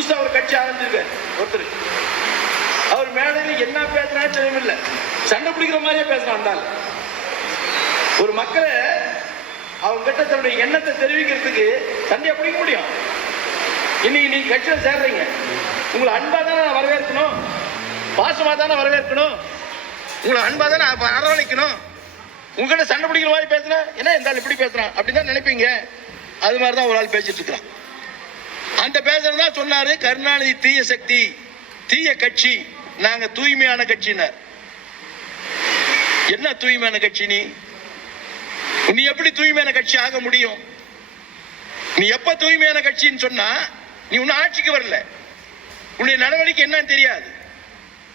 புதுசா ஒரு கட்சி ஆரம்பிச்சிருக்காரு ஒருத்தர். அவர் மேடையில் என்ன பேசுறான்னு தெரியவில்லை, சண்டை பிடிக்கிற மாதிரியே பேசுறான். ஒரு மக்களை அவங்க கிட்ட தன்னுடைய எண்ணத்தை தெரிவிக்கிறதுக்கு சண்டையை பிடிக்க முடியும். இன்னைக்கு நீங்க கட்சியில் சேர்றீங்க, உங்களை அன்பா தானே நான் வரவேற்கணும், பாசமா தானே வரவேற்கணும், உங்களை அன்பா தானே அரவணைக்கணும். உங்ககிட்ட சண்டை பிடிக்கிற மாதிரி பேசுறேன், என்ன இந்த ஆள் இப்படி பேசுறான் அப்படிதான் நினைப்பீங்க. அது மாதிரிதான் ஒரு ஆள் பேசிட்டு இருக்கிறான். அந்த பேசுறதா சொன்னாரு கருணாநிதி தீய சக்தி, தீய கட்சி, நாங்க தூய்மையான கட்சினர். என்ன தூய்மையான கட்சி? நீ எப்படி தூய்மையான கட்சி ஆக முடியும்? நீ எப்ப தூய்மையான கட்சின்னு சொன்னா, நீ உன்ன ஆட்சிக்கு வரல, உன்னுடைய நடவடிக்கை என்னன்னு தெரியாது.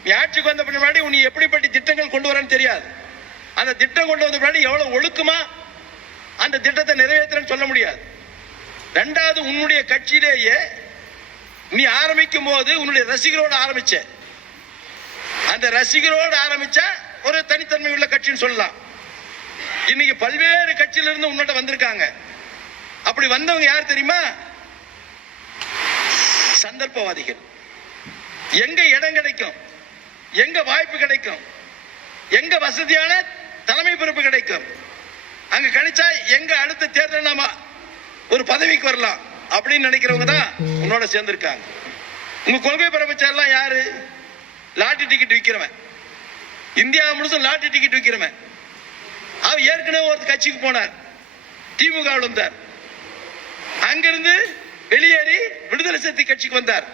நீ ஆட்சிக்கு வந்த பின்னாடி உன்னை எப்படிப்பட்ட திட்டங்கள் கொண்டு வரன்னு தெரியாது. அந்த திட்டம் கொண்டு வந்த பின்னாடி எவ்வளவு ஒழுக்கமா அந்த திட்டத்தை நிறைவேற்றன்னு சொல்ல முடியாது. ரெண்டாவது, உன்னுடைய கட்சியிலேயே நீ ஆரம்பிக்கும் போது உன்னுடைய ரசிகரோடு ஆரம்பிச்ச. அந்த ரசிகரோடு ஆரம்பிச்சா ஒரு தனித்தன்மை உள்ள கட்சின்னு சொல்லலாம். இன்னைக்கு பல்வேறு கட்சியிலிருந்து உன்னோட வந்திருக்காங்க. அப்படி வந்தவங்க யார் தெரியுமா? சந்தர்ப்பவாதிகள். எங்க இடம் கிடைக்கும், எங்க வாய்ப்பு கிடைக்கும், எங்க வசதியான தலைமை பொறுப்பு கிடைக்கும், அங்க கிடைச்சா எங்க அடுத்த தேர்தல் நாம ஒரு பதவிக்கு வரலாம் அப்படின்னு நினைக்கிறவங்க தான் உன்னோட சேர்ந்திருக்காங்க. உங்க கொள்கை பரப்புச்சாரெல்லாம் யாரு? லாட்டரி டிக்கெட் விற்கிறவன், இந்தியா முழுசும் லாட்டரி டிக்கெட் விற்கிறவன். அவர் ஏற்கனவே ஒரு கட்சிக்கு போனார், திமுக வந்தார், அங்கிருந்து வெளியேறி விடுதலை சிறுத்தை கட்சிக்கு வந்தார்.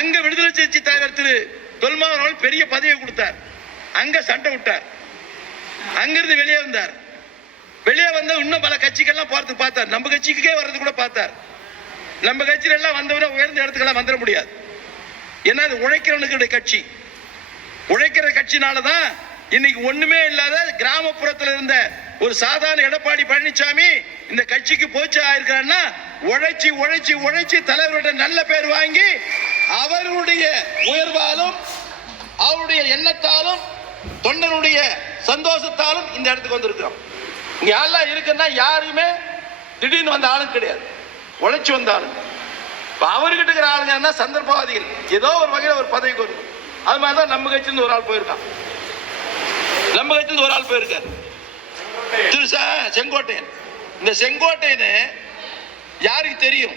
அங்க விடுதலை சிறுத்தை தலைவர் திரு தொல்மாவன் பெரிய பதவியை கொடுத்தார், அங்க சண்டை விட்டார். அங்கிருந்து வெளியே வந்தார். வெளியே வந்த இன்னும் பல கட்சிகள்லாம் போறதுக்கு பார்த்தார், நம்ம கட்சிக்கே வர்றது கூட பார்த்தார். நம்ம கட்சியில எல்லாம் வந்தவரை உயர்ந்த இடத்துக்கெல்லாம் வந்துட முடியாது. ஏன்னா அது உழைக்கிறவனுக்கு கட்சி. உழைக்கிற கட்சினாலதான் இன்னைக்கு ஒண்ணுமே இல்லாத கிராமப்புறத்தில் இருந்த ஒரு சாதாரண எடப்பாடி பழனிசாமி இந்த கட்சிக்கு போச்சு ஆயிருக்காருன்னா, உழைச்சி உழைச்சி உழைச்சி தலைவருடைய நல்ல பேர் வாங்கி அவருடைய உயர்வாலும் அவருடைய எண்ணத்தாலும் தொண்டனுடைய சந்தோஷத்தாலும் இந்த இடத்துக்கு வந்திருக்கிறோம். இங்க யாரெல்லாம் இருக்குன்னா யாருமே திடீர்னு வந்த ஆளும் கிடையாது, உழைச்சி வந்த ஆளுங்க. அவர்கிட்ட இருக்கிற ஆளுங்க சந்தர்ப்பவாதிகள், ஏதோ ஒரு வகையில் ஒரு பதவிக்கு வரும். அது மாதிரிதான் நம்ம கட்சியிலிருந்து ஒரு ஆள் போயிருக்கான். நம்ம கட்சியிலிருந்து ஒரு ஆள் போயிருக்காரு, திரு செங்கோட்டையன். இந்த செங்கோட்டையன் யாருக்கு தெரியும்?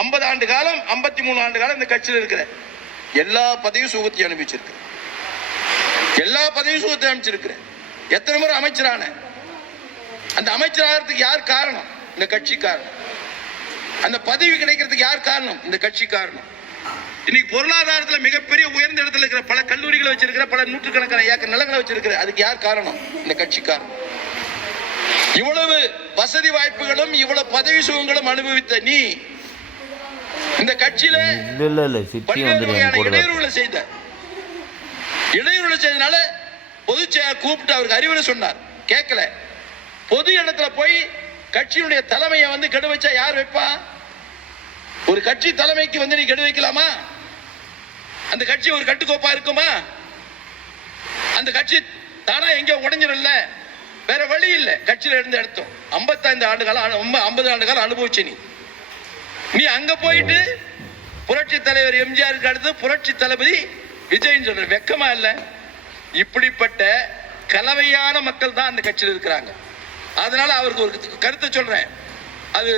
50 ஆண்டு காலம் 53 ஆண்டு காலம் இந்த கட்சியில் இருக்கிற எல்லா பதவியும் சுகத்தை அனுப்பிச்சிருக்கு, எல்லா பதவியும் சுகத்தை அனுப்பிச்சிருக்கிறேன். எத்தனை முறை அமைச்சரான? அந்த அமைச்சராகிறதுக்கு யார் காரணம்? இந்த கட்சி காரணம். அந்த பதவி கிடைக்கிறதுக்கு யார் காரணம்? இந்த கட்சி காரணம். இன்னைக்கு பொருளாதாரத்தில் மிகப்பெரிய உயர்ந்த இடத்துல இருக்கிற பல கல்லூரிகளை வச்சிருக்கிற, பல நூற்றுக்கணக்கான ஏக்கர் நிலங்களை வச்சிருக்கிற, அதுக்கு யார் காரணம்? இந்த கட்சி காரணம். இவ்வளவு வசதி வாய்ப்புகளும் இவ்வளவு பதவி சுகங்களும் அனுபவித்த நீ இந்த கட்சியில இடையூறுகளை செய்த. இடையூறுகளை செய்தனால பொதுச் செயலர் கூப்பிட்டு அவருக்கு அறிவுரை சொன்னார், கேட்கல. பொது இடத்துல போய் கட்சியுடைய தலைமையை கெடு வச்சா யார் வைப்பா? ஒரு கட்சி தலைமைக்கு நீ கெடு வைக்கலாமா? அந்த கட்சி ஒரு கட்டுக்கோப்பா இருக்குமா? அந்த கட்சி தானா எங்க உடைஞ்சிடல, வேற வழி இல்லை. கட்சியில இருந்து எடுத்தோம் 55 ஆண்டு காலம் 50 ஆண்டு காலம் அனுபவிச்ச நீ அங்க போயிட்டு புரட்சி தலைவர் எம்ஜிஆருக்கு அடுத்து புரட்சி தளபதி விஜய் சொல்ற வெக்கமா இல்ல? இப்படிப்பட்ட கலவையான மக்கள் தான் அந்த கட்சியில் இருக்கிறாங்க. அதனால அவருக்கு ஒரு கருத்தை சொல்றேன், அது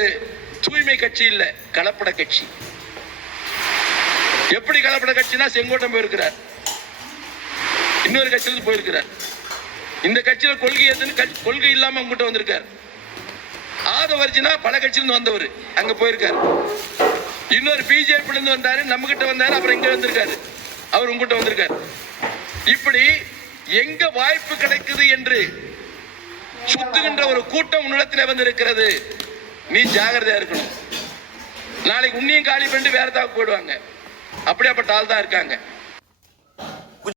தூய்மை கட்சி இல்ல, கலப்பட கட்சி. எப்படி கலப்பட கட்சினா, செங்கோட்டம் போயிருக்கிறார், இன்னொரு கட்சியிலிருந்து போயிருக்கிறார். இந்த கட்சியில கொள்கை இல்லாம உங்ககிட்ட வந்திருக்காரு. ஆதவர்ஜினா பல கட்சியிலிருந்து வந்தவர், அங்க போயிருக்காரு. இன்னொரு பிஜேபி இருந்து வந்தாரு, நம்ம கிட்ட வந்தாரு, அப்புறம் இங்க வந்திருக்காரு, அவர் உங்ககிட்ட வந்திருக்காரு. இப்படி எங்க வாய்ப்பு கிடைக்குது என்று சுத்துகின்ற ஒரு கூட்டம் உன்னிடத்தில் வந்திருக்கிறது. நீ ஜாகிரதையா இருக்கணும். நாளைக்கு உன்னையும் காலி பண்ணி வேற ஏதாவது போயிடுவாங்க. அப்படியாப்பட்ட ஆள் தான் இருக்காங்க.